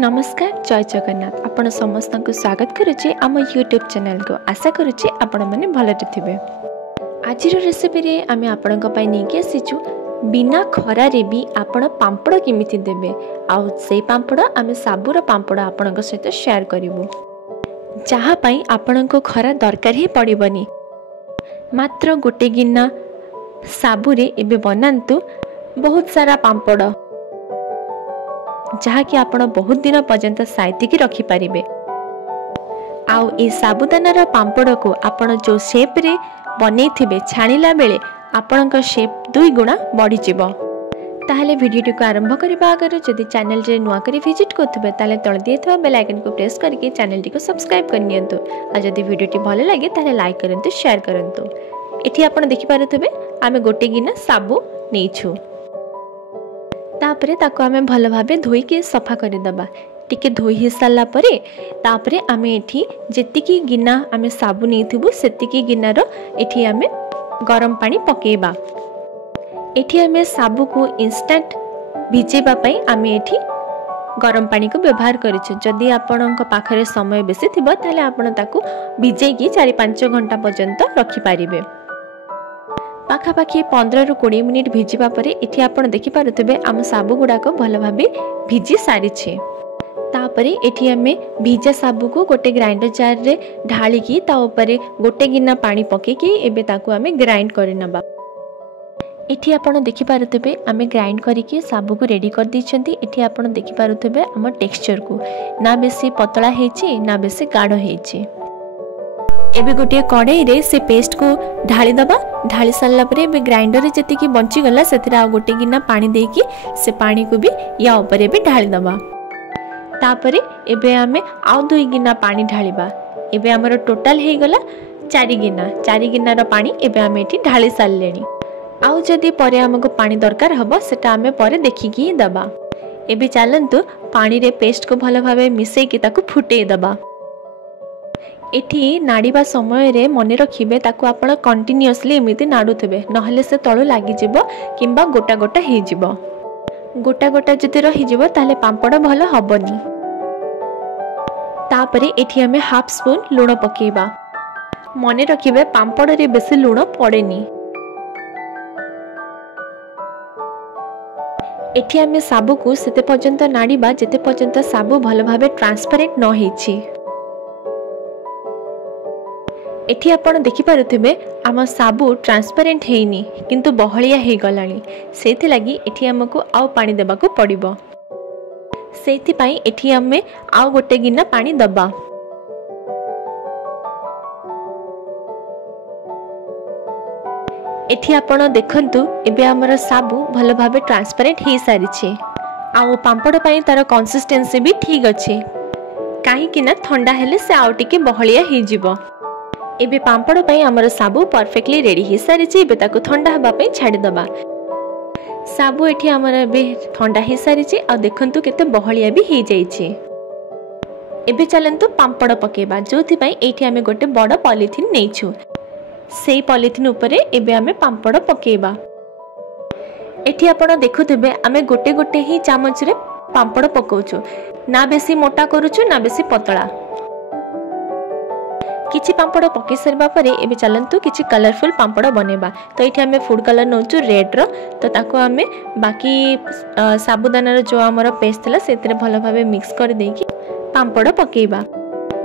नमस्कार जय जगन्नाथ आपण समस्त को स्वागत करुचे आम यूट्यूब चैनल को आशा करुचे आपण मैंने भलरे थे। आज रेसिपी रे आमे आपण नहीं आसीचु बिना खरारे भी आपण पांपड़ केमिति देबे आउ से पांपड़ आमे साबुर पांपड़ आपण सहित शेयर करिवु जहा पई आपण को खरा दरकार ही पड़िबनी। मात्र गोटे गिना साबुरे एबे बनांतु बहुत सारा पांपड़ जहा कि आपण बहुत दिन पर्यंत साइतिकी रखी पारिबे। आउ ए साबुदानार पांपड़ को आपण जो शेप रे बनै थिबे छाणिला बेले आपणक शेप 2 गुणा बढ़ी जिवो। ताहले वीडियो को आरंभ करबा आगर जदि चैनल रे नुआ करी विजिट करथबे ताले तळे दियथबा बेल आइकन को प्रेस करके चैनल टी को सब्सक्राइब कर नियंतु। आ जदि वीडियो टी भले लागे ताले लाइक करंतु शेयर करंतु। एठी आपण देखि पारुथबे आमे गोटे गिना साबु नेइछु तापरे ताको आमे भल भाबे धोई के सफा कर दबा। टिके धोई ही साला परे तापरे आमे एठी जेतिकी गिना आमे साबु नेइथिबु सेतिकी गिनार एठी आमे गरम पानी पकेबा। एठी आमे साबु को इंस्टेंट भिजेबा पई आमे एठी गरम पानी को व्यवहार करिछु। जदि आपनक पाखरे समय बेसी थिबो ताले आपण ताकू भिजेकी 4-5 घंटा पर्यंत रखि पारिबे। पाखापाखि 15 ରୁ 20 मिनिट भिजिबा परे एठी आपण देखि पारुथबे आम साबु गुडा को भल भाबे भिजी सारी छे। तापरे एठी आमे भिजा साबु को गोटे ग्राइंडर जार रे ढाली की ता ऊपर गोटे गिना पानी पके की एबे ताकू आमे ग्राइंड करि नबा। एठी आपण देखि पारुथबे आमे ग्राइंड करि के साबु को रेडी कर दिछंती। एठी आपण देखि पारुथबे हम टेक्सचर को ना बेसी पतला हेछि ना बेसी गाढ़ हेछि। एबे गोटे कड़ाई रे से पेस्ट को ढाली दबा। ढाली सारला परे एबे ग्राइंडर रे जति की बंची गला सेतिरा आ गोटे गिना पानी देकी से पानी को भी या ऊपर एबे ढाली दबा। तापरे एबे आमे आउ 2 गिना पानी ढालिबा। एबे हमर टोटल हे गला 4 गिना रो पानी एबे आमे एठी ढाली सारलेनी। आउ जदी परे हमको पानी दरकार हबो सेटा आमे परे देखि की दबा। एबे चलंतु पानी रे पेस्ट को भलो भाबे मिसै की ताकू फुटे दबा। एठी नाड़ीबा समय रे मने रखिबे ताकू आपण कंटीन्यूअसली एमिति नाडुथबे नहले से तळु लागि जिवो किंबा गोटा गोटा हे जिवो। गोटा गोटा जति रहि जिवो ताले पांपड़ भलो हबनी। तापरे एठी हमें हाफ स्पून लूण पकेबा। मने रखिबे पांपड़ रे बेसी लूण पड़ेनी। एठी हमें साबु को सेते पर्यंत नाड़ीबा जेते पर्यंत साबु भलो भाबे ट्रांसपेरेंट न हेछि। एठी आपण देखि पारुथिबे आम साबु ट्रांसपेरेंट हेइनी किंतु बहलिया हे गलानी। सेथि लागि एठी हमको आउ पानी देबा को पड़िबो। सेथि पई एठी हमें आउ गोटे गिना पानी दबा। एठी आपण देखंतु एबे हमर साबु भलो भाबे ट्रांसपेरेंट हे सारी छे। आउ पांपड़ पई तार कंसिस्टेंसी भी ठीक अछि काहे कि ना ठंडा हेले से आउ टिके बहलिया हे जिवो। एबे पांपड़ पई हमर साबु परफेक्टली रेडी हे सारी छे। एबे ताको ठंडा हबा पई छाडी दबा। साबु एठी हमर एबे ठंडा हे सारी छे आ देखंतु केते बहलिया भी हे जाई छे। एबे चलंतु पांपड़ पकेबा जोथि पई एठी हमें गोटे बड़ पॉलिथिन नेइछु। सेई पॉलिथिन ऊपरे एबे हमें पांपड़ पकेबा। एठी आपण देखुथिबे हमें गोटे गोटे ही चामच रे पांपड़ पकोछु ना बेसी मोटा करूछु ना बेसी पतला। किछि पांपड़ पके सरबा परे एबे चलंतु किछि कलरफुल पांपड़ बनेबा। तो एठी हमें फूड कलर नोचु रेड रो तो ताको हमें बाकी साबुदानार जो हमर पेस्ट थला सेतरे भलो भाबे मिक्स कर देकी पांपड़ पकेबा।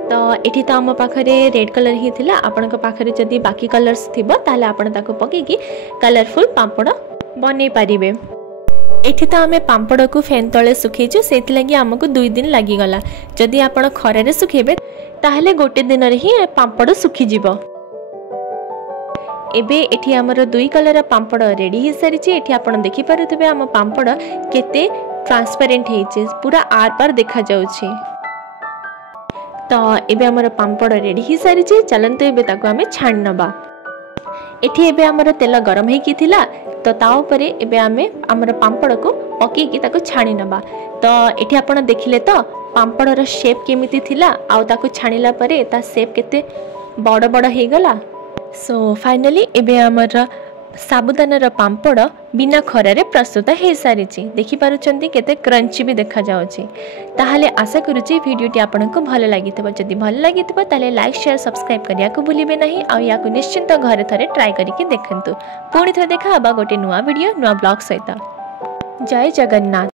तो एठी तो हम पाखरे रेड कलर ही थिला आपनक पाखरे जदी बाकी कलर्स थिबो ताले आपन ताको पकेकी कलरफुल पांपड़ बनै पारिबे। एठी तो हमें पांपड़ को फैन तले सुखैछु सेति लागि हमको 2 दिन लागि गला। जदी आपण खरे रे सुखेबे ताहले गोटे दिन रे ही पांपड़ सुखी जिवो। एबे एठी हमर 2 कलर पांपड़ रेडी हे सारी छी। एठी आपण देखि पारुथबे हम पांपड़ केते ट्रांसपेरेंट हेचे पूरा आर पार देखा जाउ छी। तो एबे हमर पांपड़ रेडी हे सारी छी। चलंतु एबे ताको हमें छान नबा। एठी एबे हमर तेल गरम हे की थिला तो ता ऊपर एबे हमें हमर पांपड़ को पके की ताको छानी नबा। तो एठी आपण देखिले तो पांपड़र शेप केमिति थिला आउ ताको छानिला परे ता शेप केते बड़ बड़ हे गला। सो फाइनली एबे हमर साबुदानार पांपड़ बिना खरारे प्रस्तुत हो सारी देखिपुंट केते क्रंची भी देखा जाउछि। ताहले आशा करुच्ची वीडियोटी आपको भल लगी जदि भल लगी लाइक शेयर सब्सक्राइब करने को भूलिए नहीं आ या निश्चिंत घरे थरे ट्राई करके देखंतु। पुणी थे देखा गोटे नुआ वीडियो नुआ ब्लॉग सहित। जय जगन्नाथ।